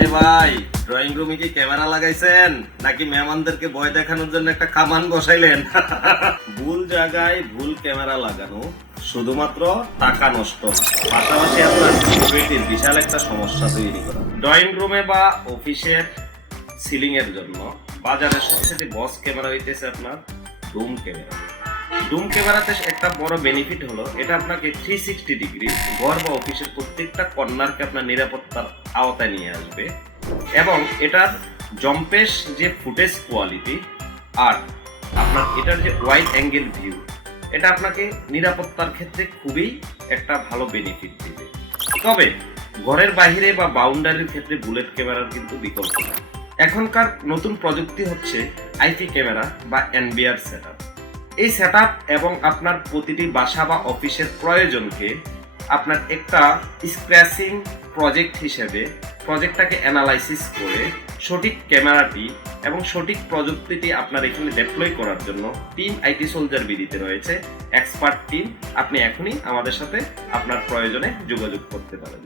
আরে ভাই, ড্রয়িং রুমে কি ক্যামেরা লাগাইছেন নাকি মেহমানদেরকে ভয় দেখানোর জন্য একটা কামান বসাইলেন? ভুল জায়গায় ভুল ক্যামেরা লাগানো শুধুমাত্র টাকা নষ্ট, পাশাপাশি আপনার সিকিউরিটির বিশাল একটা সমস্যা তৈরি করা। ড্রয়িং রুমে বা অফিসের সিলিং এর জন্য বাজারের সবচেয়ে বস ক্যামেরা হইতেছে আপনার ডুম ক্যামেরা। ডুম ক্যামেরাতে একটা বড় বেনিফিট হলো এটা আপনাকে 360 ডিগ্রি ঘর বা অফিসের প্রত্যেকটা কর্নারকে আপনার নিরাপত্তার আওতায় নিয়ে আসবে, এবং এটার জম্পেশ যে ফুটেজ কোয়ালিটি আর আপনার এটার যে ওয়াইড অ্যাঙ্গেল ভিউ, এটা আপনাকে নিরাপত্তার ক্ষেত্রে খুবই একটা ভালো বেনিফিট দিবে। তবে ঘরের বাইরে বা বাউন্ডারির ক্ষেত্রে বুলেট ক্যামেরার কিন্তু বিকল্প না। এখনকার নতুন প্রযুক্তি হচ্ছে আইপি ক্যামেরা বা এনবিআর সেটআপ। এই সেটআপ এবং আপনার প্রতিটি বাসা বা অফিসের প্রয়োজনকে আপনার একটা স্ক্র্যাচিং প্রজেক্ট হিসেবে প্রজেক্টটাকে অ্যানালাইসিস করে সঠিক ক্যামেরাটি এবং সঠিক প্রযুক্তিটি আপনার এখানে ডেপ্লয় করার জন্য টিম আইটি সোলজার বিডিতে রয়েছে এক্সপার্ট টিম। আপনি এখনই আমাদের সাথে আপনার প্রয়োজনে যোগাযোগ করতে পারেন।